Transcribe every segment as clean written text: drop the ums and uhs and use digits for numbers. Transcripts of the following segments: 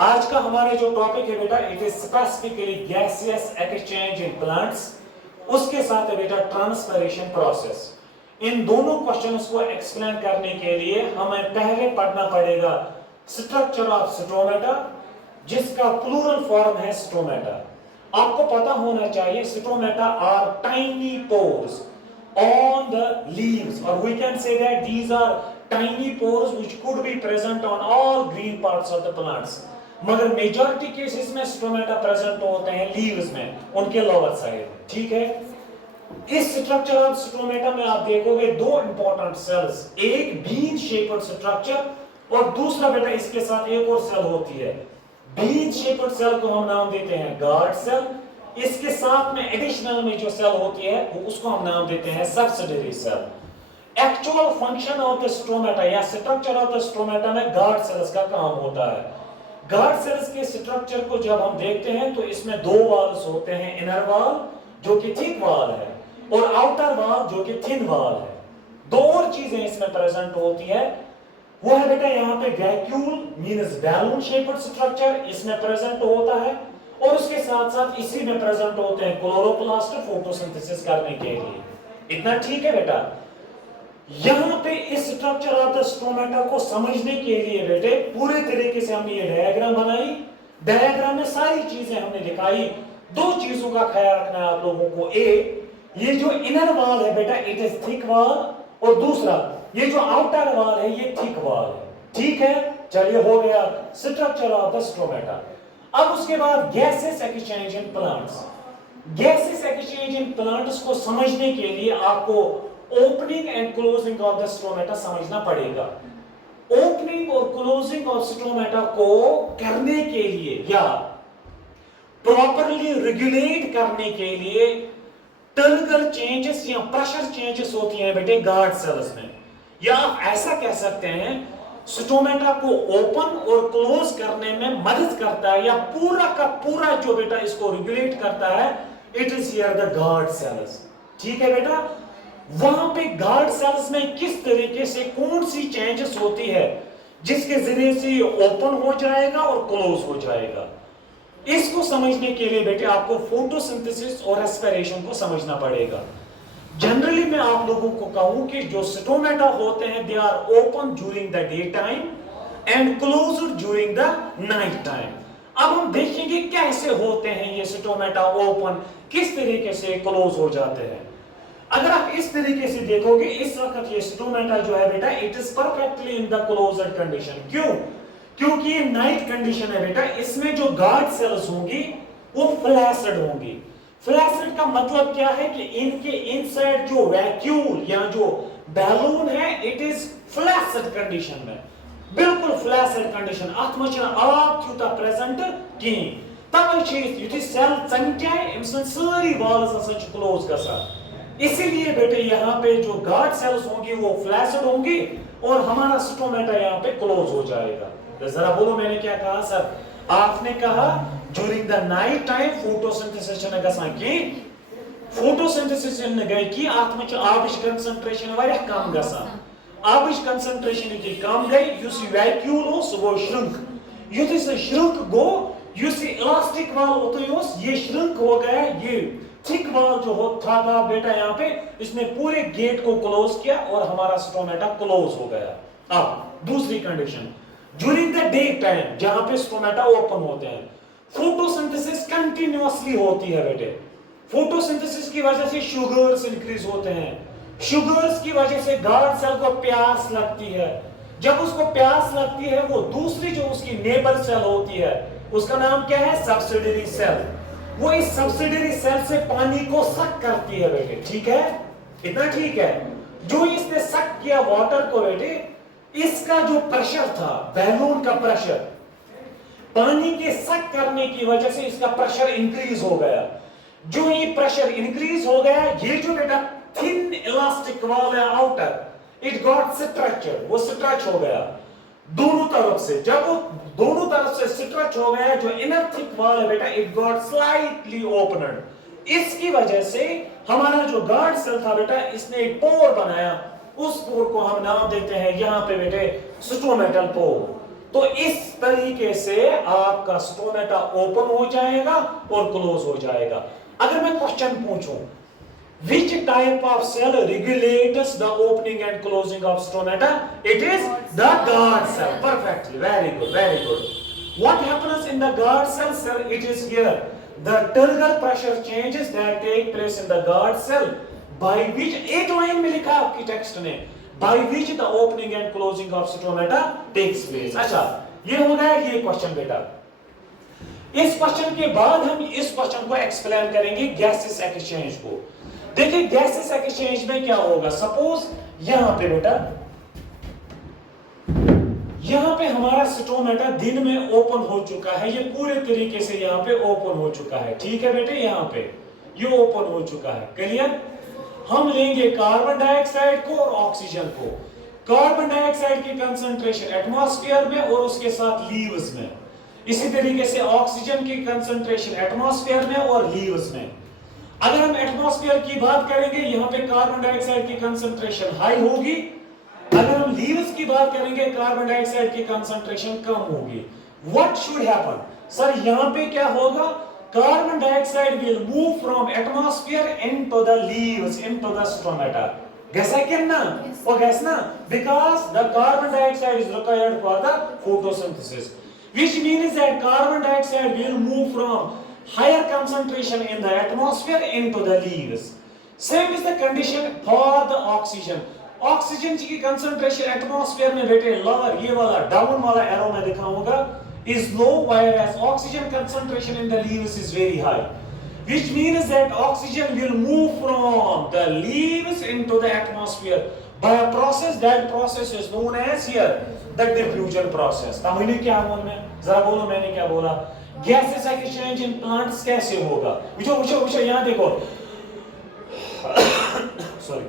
आज का हमारा जो टॉपिक है बेटा, it is specifically gaseous exchange in plants, उसके साथ है बेटा ट्रांसपिरेशन प्रोसेस। इन दोनों क्वेश्चंस को एक्सप्लेन करने के लिए हमें पहले पढ़ना पड़ेगा स्ट्रक्चर ऑफ स्टोमेटा, जिसका प्लूरल फॉर्म है स्टोमेटा। आपको पता होना चाहिए stomata are tiny pores on the leaves, or we can say that these are tiny pores which could be present on all green parts of the plants, मगर majority cases में stomata present होते हैं leaves में, उनके lower side. ठीक है, इस structure of stomata में आप देखोगे दो इंपॉर्टेंट सेल्स, एक बीन शेप्ड स्ट्रक्चर और दूसरा बेटा इसके साथ एक और सेल होती है। बीन शेप्ड सेल को हम नाम देते हैं गार्ड सेल, इसके साथ में एडिशनल में जो सेल होती है वो उसको हम नाम देते हैं subsidiary cell. Actual function of the stomata या स्ट्रक्चर ऑफ द स्टोमेटा में गार्ड सेल्स का काम होता है। गार्ड सेल्स के स्ट्रक्चर को जब हम देखते हैं तो इसमें दो वॉल्स होते हैं, इनर वॉल जो कि थिक वॉल है और आउटर वॉल जो कि थिन वॉल है। दो और चीजें इसमें प्रेजेंट होती है, वो है बेटा यहाँ पे vacuole means balloon shaped structure इसमें प्रेजेंट होता है, और उसके साथ साथ इसी में प्रेजेंट होते हैं क्लोरोप्लास्ट फोटोसिंथेसिस करने के लिए। इतना ठीक है बेटा। यहां पे इस स्ट्रक्चर ऑफ द स्टोमेटा को समझने के लिए बेटे पूरे तरीके से हमने ये डायग्राम बनाई। डायग्राम में सारी चीजें हमने दिखाई। दो चीजों का ख्याल रखना है आप लोगों को, ये जो इनर वॉल है बेटा इट इज थिक वॉल, और दूसरा ये जो आउटर वॉल है ये थिक वॉल है। ठीक है, चलिए हो गया स्ट्रक्चर ऑफ द स्टोमेटा। अब उसके बाद gases exchange in plants. Gases exchange in plants को समझने के लिए आपको opening and closing of the stomata समझना पड़ेगा। ओपनिंग और क्लोजिंग ऑफ स्टोमेटा को करने के लिए या प्रॉपरली रेगुलेट करने के लिए टर्नर चेंजेस या प्रेशर चेंजेस होती हैं बेटे गार्ड सेल्स में, या आप ऐसा कह सकते हैं स्टोमेटा को ओपन और क्लोज करने में मदद करता है, या पूरा का पूरा जो बेटा इसको रेगुलेट करता है, it is here the guard cells. ठीक है बेटा, वहां पे गार्ड सेल्स में किस तरीके से कौन सी चेंजेस होती है जिसके जरिए से ये ओपन हो जाएगा और क्लोज हो जाएगा, इसको समझने के लिए बेटे आपको फोटोसिंथेसिस और रेस्पिरेशन को समझना पड़ेगा। जनरली मैं आप लोगों को कहूं कि जो स्टोमेटा होते हैं they are open during the day time and closed during the night time. अब हम देखेंगे कैसे होते हैं ये स्टोमेटा ओपन, किस तरीके से क्लोज हो जाते हैं। अगर आप इस तरीके से देखोगे इस वक्त ये स्टोमेटा जो है बेटा it is perfectly in the closed condition. क्यों? क्योंकि ये नाइट कंडीशन है बेटा, इसमें जो गार्ड सेल्स होंगी वो फ्लैसिड होंगी। फ्लैसिड का मतलब क्या है कि इनके इनसाइड जो वैक्यूल या जो बैलून है इट इज फ्लैसिड कंडीशन में, बिल्कुल फ्लैसिड कंडीशन। अतमच आब त्यूता प्रेजेंट कहीं तब युथि सेल चमचाए अमसन सारी वॉल्स क्लोज गसान। इसीलिए बेटे यहाँ पे जो गार्ड सेल्स होंगी वो फ्लैसिड होंगी और हमारा स्टोमेटा यहाँ पे क्लोज हो जाएगा। जरा बोलो मैंने क्या कहा सर? आपने कहा during the night time photosynthesis न गसान की, फोटोसिंथेसिस न गई की आत्मच आबिश कंसंट्रेशन वारिया कम गसान। आबिश कंसंट्रेशन की कम गई, युस वैक्यूल हो सो गो श्रिंक, युस से श्रिंक गो, युस इलास्टिक वाल होतो ये श्रिंक हो गया, ये थिक वाल जो हो था बेटा यहाँ पे इसने पूरे गेट को क्लोज किया और हमारा स्टोमेटा क्लोज हो गया। अब दूसरी condition during the day time जहां पे स्टोमेटा ओपन होते हैं, फोटोसिंथेसिस कंटिन्यूअसली होती है बेटे। फोटोसिंथेसिस की वजह से शुगर्स इंक्रीज होते हैं, शुगर्स की वजह से गार्ड सेल को प्यास लगती है। जब उसको प्यास लगती है वो दूसरी जो उसकी नेबर सेल होती है उसका नाम क्या है? Subsidiary cell. वो इस सब्सिडियरी सेल से पानी को सक करती है बेटे। ठीक है, इतना ठीक है। जो इसने सक किया वाटर को बेटे, इसका जो प्रेशर था बैलून का प्रेशर, पानी के सक करने की वजह से इसका प्रेशर इंक्रीज हो गया। जो ये प्रेशर इंक्रीज हो गया, ये जो बेटा थिन इलास्टिक वॉल है आउटर इट गॉट स्ट्रेचर, वो स्ट्रेच हो गया दोनों तरफ से। जब वो दोनों तरफ से स्ट्रेच हो गया, जो इनर थिक वॉल है बेटा इट गॉट स्लाइटली ओपनड। इसकी वजह से हमारा जो गार्ड सेल था बेटा इसने एक पोर बनाया, उस पोर को हम नाम देते हैं यहाँ पे बेटे स्टोमेटल पोर। तो इस तरीके से आपका स्टोमेटा ओपन हो जाएगा और क्लोज हो जाएगा। अगर मैं क्वेश्चन पूछूं, which type of cell regulates the opening and closing of stomata? It is the guard cell. Perfectly, very good, very good. What happens in the guard cell, sir? It is here. The turgor pressure changes that take place in the guard cell, by which एक line में लिखा आपकी text में, by which the opening and closing of stomata takes place. अच्छा, ये हो गया ये क्वेश्चन बेटा। इस क्वेश्चन के बाद हम इस क्वेश्चन को एक्सप्लेन करेंगे गैसेस एक्सचेंज को। देखिए गैसेस एक्सचेंज में क्या होगा, सपोज यहां पे बेटा, यहां पे हमारा स्टोमेटा दिन में ओपन हो चुका है, ये पूरे तरीके से यहां पे ओपन हो चुका है, ठीक है बेटे, यहां पे ये ओपन हो चुका है, क्लियर। हम लेंगे कार्बन डाइऑक्साइड को और ऑक्सीजन को। कार्बन डाइऑक्साइड की कंसंट्रेशन एटमॉस्फेयर में और उसके साथ लीव्स में, इसी तरीके से ऑक्सीजन की कंसंट्रेशन एटमॉस्फेयर में और लीव्स में। अगर हम एटमॉस्फेयर की बात करेंगे, यहां पे कार्बन डाइऑक्साइड की कंसंट्रेशन हाई होगी, अगर हम लीव्स की बात करेंगे कार्बन डाइऑक्साइड की कंसंट्रेशन कम होगी। व्हाट शुड हैपन, सर यहां पे क्या होगा, carbon dioxide will move from atmosphere into the leaves, into the stomata. Gas है क्या ना, और गैस ना, because the carbon dioxide is required for the photosynthesis, which means that carbon dioxide will move from higher concentration in the atmosphere into the leaves. Same is the condition for the oxygen. Oxygen की concentration atmosphere में बेटे lower, ये वाला down वाला arrow में दिखाऊंगा, is low, whereas oxygen concentration in the leaves is very high, which means that oxygen will move from the leaves into the atmosphere by a process, that process is known as here the diffusion process। Tamil क्या बोल में, जरा बोलो मैंने क्या बोला, gases exchange in plants कैसे होगा, पूछो पूछो पूछो, यहां देखो सॉरी,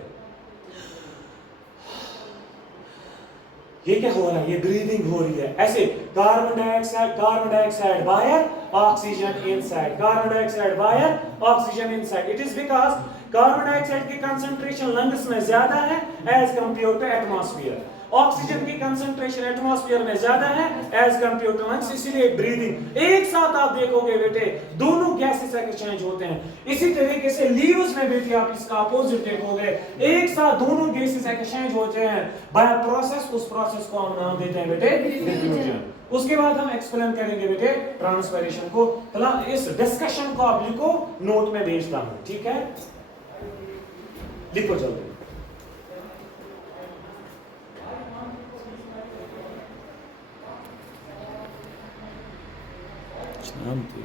ये क्या हो रहा है, ये ब्रीदिंग हो रही है ऐसे, कार्बन डाइऑक्साइड बाहर, ऑक्सीजन इनसाइड, कार्बन डाइऑक्साइड बाहर, oxygen inside. It is because carbon dioxide की कंसंट्रेशन लंग्स में ज्यादा है as compare to atmosphere, oxygen की कंसंट्रेशन एटमॉस्फेयर में ज्यादा है एज कंपेयर टू लंग्स, इसीलिए ब्रीदिंग एक साथ आप देखोगे बेटे दोनों गैसेस एक्सचेंज होते हैं। इसी तरीके से लीव्स में बेटे आप इसका अपोजिट देखोगे, एक साथ दोनों गैसेस एक्सचेंज होते हैं बाय प्रोसेस, उस प्रोसेस को हम नाम देते हैं बेटे डिफ्यूजन। उसके बाद हम एक्सप्लेन करेंगे बेटे ट्रांसपिरेशन को। फिलहाल इस डिस्कशन को आप लिखो, नोट में भेजता हूं, ठीक है, लिखो जल्दी। शांति।